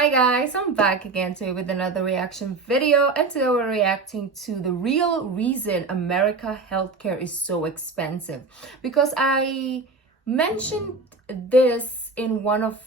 Hi guys, I'm back again today with another reaction video, and today we're reacting to the real reason America healthcare is so expensive, because I mentioned this in one of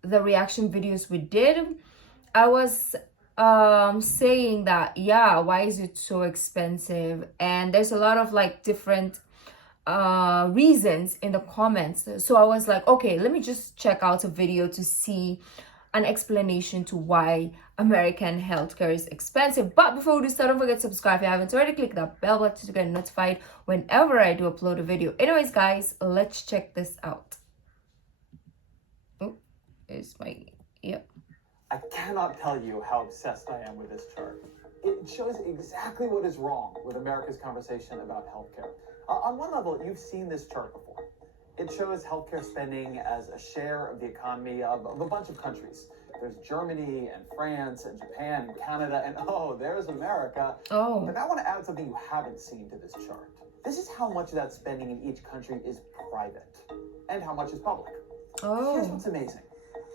the reaction videos we did. I was saying that, yeah, why is it so expensive? And there's a lot of like different reasons in the comments. So I was like, okay, let me just check out a video to see an explanation to why American healthcare is expensive. But before we do start, don't forget to subscribe if you haven't already. Click that bell button to get notified whenever I do upload a video. Anyways, guys, let's check this out. Oh, is my I cannot tell you how obsessed I am with this chart. It shows exactly what is wrong with America's conversation about healthcare. On one level, you've seen this chart before. It shows healthcare spending as a share of the economy of a bunch of countries. There's Germany and France and Japan and Canada, and oh, there's America. Oh. But I want to add something you haven't seen to this chart. This is how much of that spending in each country is private and how much is public. Here's what's amazing.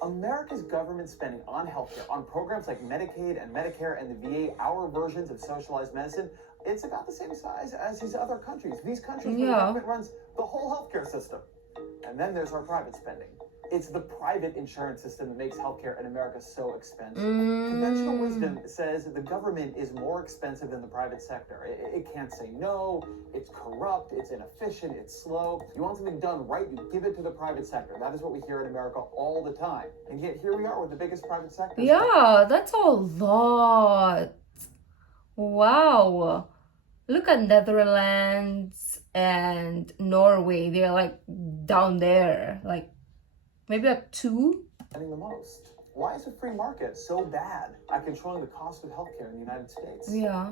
America's government spending on healthcare, on programs like Medicaid and Medicare and the VA, our versions of socialized medicine, it's about the same size as these other countries. These countries where the government runs the whole healthcare system. And then there's our private spending. It's the private insurance system that makes healthcare in America so expensive. Conventional wisdom says the government is more expensive than the private sector. It can't say no, it's corrupt, it's inefficient, it's slow. You want something done right, you give it to the private sector. That is what we hear in America all the time. And yet here we are with the biggest private sector. Yeah, that's a lot. Wow. Look at Netherlands and Norway. They're like down there, like maybe like 2. Spending the most. Why is a free market so bad at controlling the cost of healthcare in the United States? Yeah.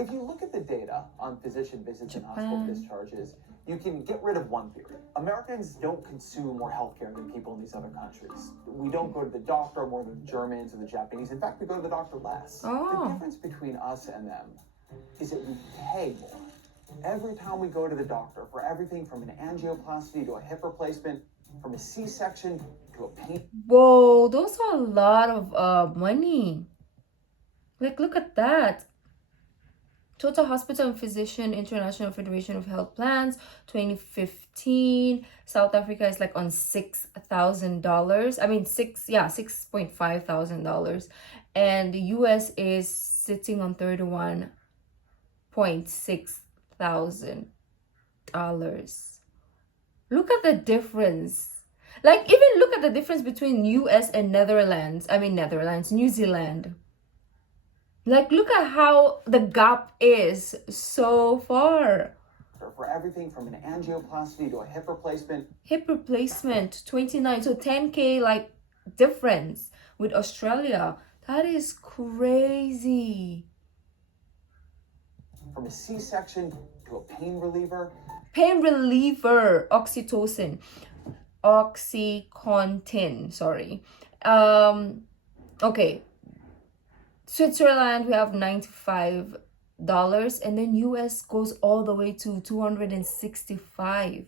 If you look at the data on physician visits and hospital discharges, you can get rid of one theory. Americans don't consume more healthcare than people in these other countries. We don't go to the doctor more than the Germans or the Japanese. In fact, we go to the doctor less. The difference between us and them is that we pay more. Every time we go to the doctor for everything from an angioplasty to a hip replacement, from a C-section to a pain. Whoa, those are a lot of money. Like, look at that. Total Hospital and Physician International Federation of Health Plans 2015. South Africa is like on $6,000. I mean $6.5 thousand. And the US is sitting on $31.6 thousand. Look at the difference. Like, even look at the difference between US and New Zealand. Like, look at how the gap is so far. For everything from an angioplasty to a hip replacement. Hip replacement, 29. So 10K like difference with Australia. That is crazy. From a C-section to a pain reliever. Pain reliever, oxycontin, sorry. Okay. Switzerland, we have $95, and then US goes all the way to $265.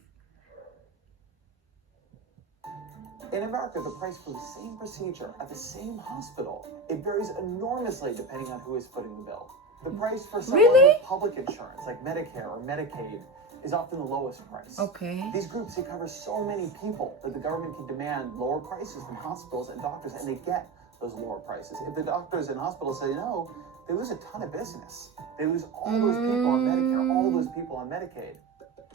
In America, the price for the same procedure at the same hospital, it varies enormously depending on who is footing the bill. The price for someone with public insurance, like Medicare or Medicaid, is often the lowest price. Okay. These groups, they cover so many people that the government can demand lower prices from hospitals and doctors, and they get those lower prices. If the doctors and hospitals say no, they lose a ton of business. They lose all those people on Medicare, all those people on Medicaid.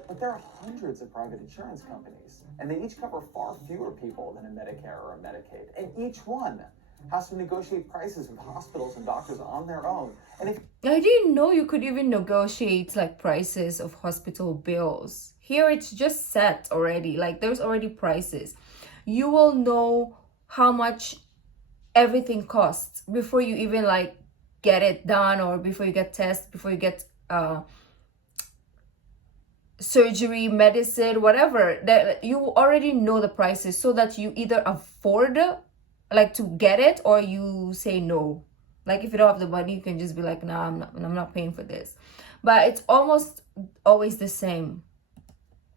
But there are hundreds of private insurance companies, and they each cover far fewer people than a Medicare or a Medicaid. And each one has to negotiate prices with hospitals and doctors on their own. And if I didn't know you could even negotiate like prices of hospital bills. Here it's just set already. Like, there's already prices. You will know how much everything costs before you even like get it done, or before you get tested, before you get surgery, medicine, whatever. That you already know the prices, so that you either afford like to get it, or you say no. Like, if you don't have the money, you can just be like, nah, I'm not paying for this. But it's almost always the same.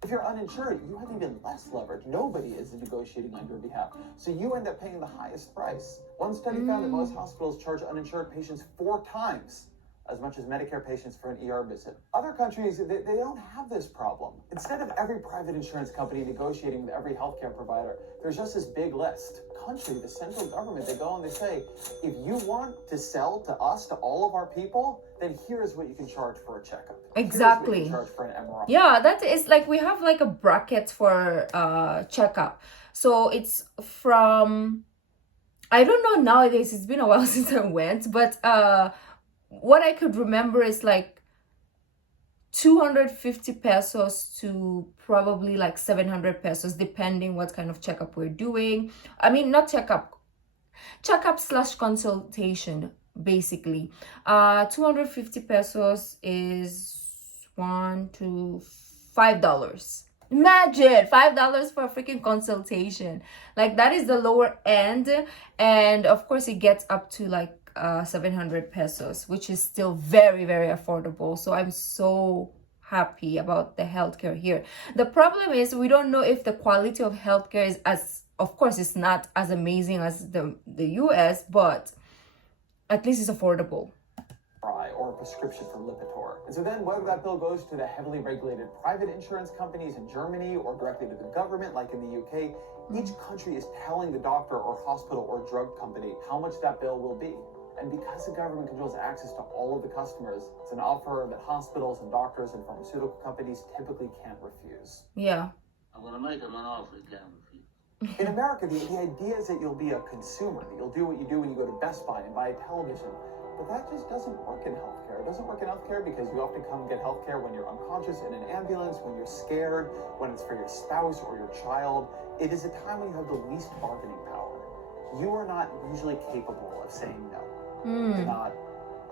If you're uninsured, you have even less leverage. Nobody is negotiating on your behalf. So you end up paying the highest price. One study found that most hospitals charge uninsured patients 4 times as much as Medicare patients for an ER visit. Other countries, they don't have this problem. Instead of every private insurance company negotiating with every healthcare provider, there's just this big list. Country, the central government, they go and they say, if you want to sell to us, to all of our people, then here's what you can charge for a checkup. Exactly. Here's what you can charge for an MRI. Yeah, that is like we have like a bracket for checkup. So it's from, I don't know nowadays, it's been a while since I went, but what I could remember is like 250 pesos to probably like 700 pesos, depending what kind of checkup we're doing. I mean, not checkup slash consultation, basically. 250 pesos is $1 to $5. Imagine $5 for a freaking consultation. Like, that is the lower end, and of course it gets up to like 700 pesos, which is still very, very affordable. So I'm so happy about the healthcare here. The problem is we don't know if the quality of healthcare is as, of course it's not as amazing as the US, but at least it's affordable. Or a prescription for Lipitor. And so then whether that bill goes to the heavily regulated private insurance companies in Germany or directly to the government like in the UK, each country is telling the doctor or hospital or drug company how much that bill will be. And because the government controls access to all of the customers, it's an offer that hospitals and doctors and pharmaceutical companies typically can't refuse. Yeah. I'm going to make them an offer he can't refuse. In America, the idea is that you'll be a consumer, that you'll do what you do when you go to Best Buy and buy a television. But that just doesn't work in healthcare. It doesn't work in healthcare because you often come get healthcare when you're unconscious in an ambulance, when you're scared, when it's for your spouse or your child. It is a time when you have the least bargaining power. You are not usually capable of saying no. You're not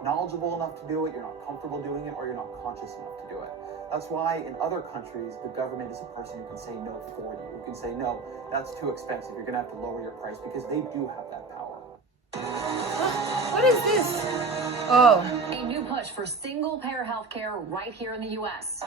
knowledgeable enough to do it, you're not comfortable doing it, or you're not conscious enough to do it. That's why in other countries, the government is a person who can say no for you, who can say, no, that's too expensive, you're gonna have to lower your price, because they do have that power. What is this? Oh. A new push for single-payer healthcare right here in the U.S.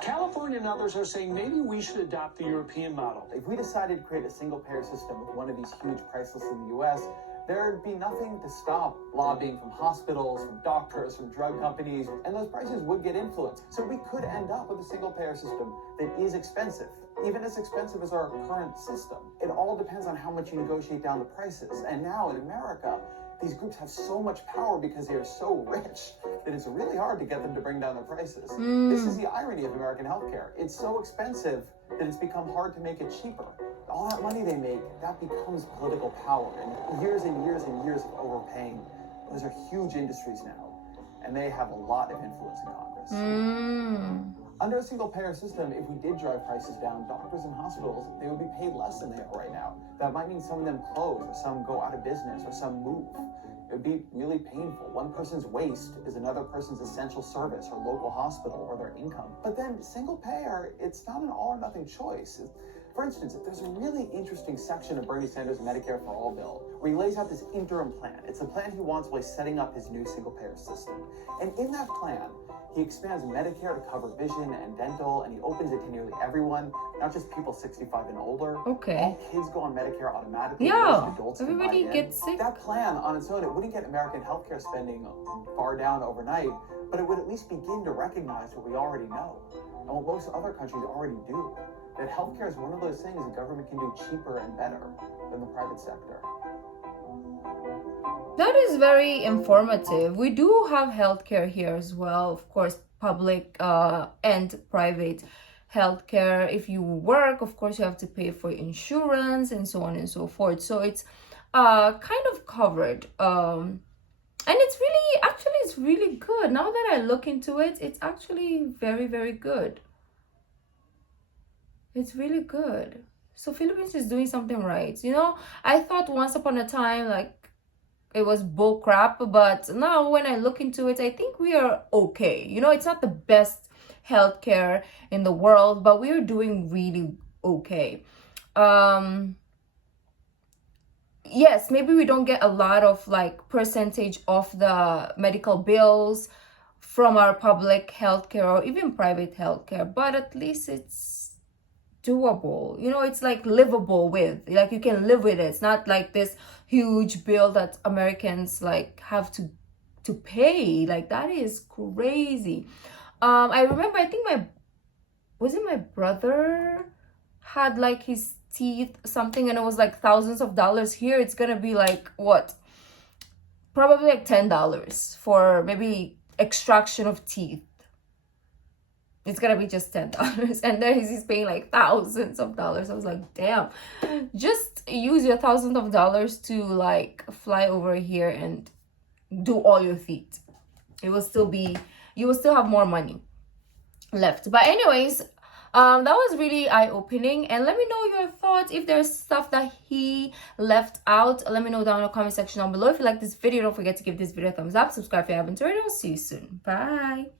California and others are saying maybe we should adopt the European model. If we decided to create a single-payer system with one of these huge price lists in the U.S., there'd be nothing to stop lobbying from hospitals, from doctors, from drug companies, and those prices would get influenced. So we could end up with a single-payer system that is expensive, even as expensive as our current system. It all depends on how much you negotiate down the prices. And now in America, these groups have so much power because they are so rich that it's really hard to get them to bring down their prices. This is the irony of American healthcare. It's so expensive that it's become hard to make it cheaper. All that money they make, that becomes political power. And years and years and years of overpaying, those are huge industries now. And they have a lot of influence in Congress. Under a single-payer system, if we did drive prices down, doctors and hospitals, they would be paid less than they are right now. That might mean some of them close, or some go out of business, or some move. It would be really painful. One person's waste is another person's essential service, or local hospital, or their income. But then single-payer, it's not an all-or-nothing choice. For instance, there's a really interesting section of Bernie Sanders' Medicare for All bill where he lays out this interim plan. It's the plan he wants while he's setting up his new single-payer system. And in that plan, he expands Medicare to cover vision and dental, and he opens it to nearly everyone, not just people 65 and older. Okay. All kids go on Medicare automatically. Yeah, adults everybody gets sick. That plan on its own, it wouldn't get American healthcare spending far down overnight, but it would at least begin to recognize what we already know, and what most other countries already do. That healthcare is one of those things the government can do cheaper and better than the private sector. That is very informative. We do have healthcare here as well, of course, public and private healthcare. If you work, of course, you have to pay for insurance and so on and so forth. So it's kind of covered. And it's really, actually, it's really good. Now that I look into it, it's actually very, very good. It's really good. So Philippines is doing something right. You know, I thought once upon a time, like, it was bull crap, but now when I look into it, I think we are okay. You know, it's not the best healthcare in the world, but we're doing really okay. Yes, maybe we don't get a lot of like percentage of the medical bills from our public healthcare or even private healthcare, but at least it's doable. You know, it's like livable with, like you can live with it. It's not like this huge bill that Americans like have to pay. Like that is crazy. I remember, I think my brother had like his teeth something, and it was like thousands of dollars. Here it's gonna be like what, probably like $10 for maybe extraction of teeth. It's gonna be just $10, and there he's paying like thousands of dollars. I was like, damn, just use your thousands of dollars to like fly over here and do all your teeth. It will still be, you will still have more money left. But anyways, that was really eye-opening, and let me know your thoughts. If there's stuff that he left out, let me know down in the comment section down below. If you like this video, don't forget to give this video a thumbs up, subscribe if you haven't already. I'll see you soon. Bye.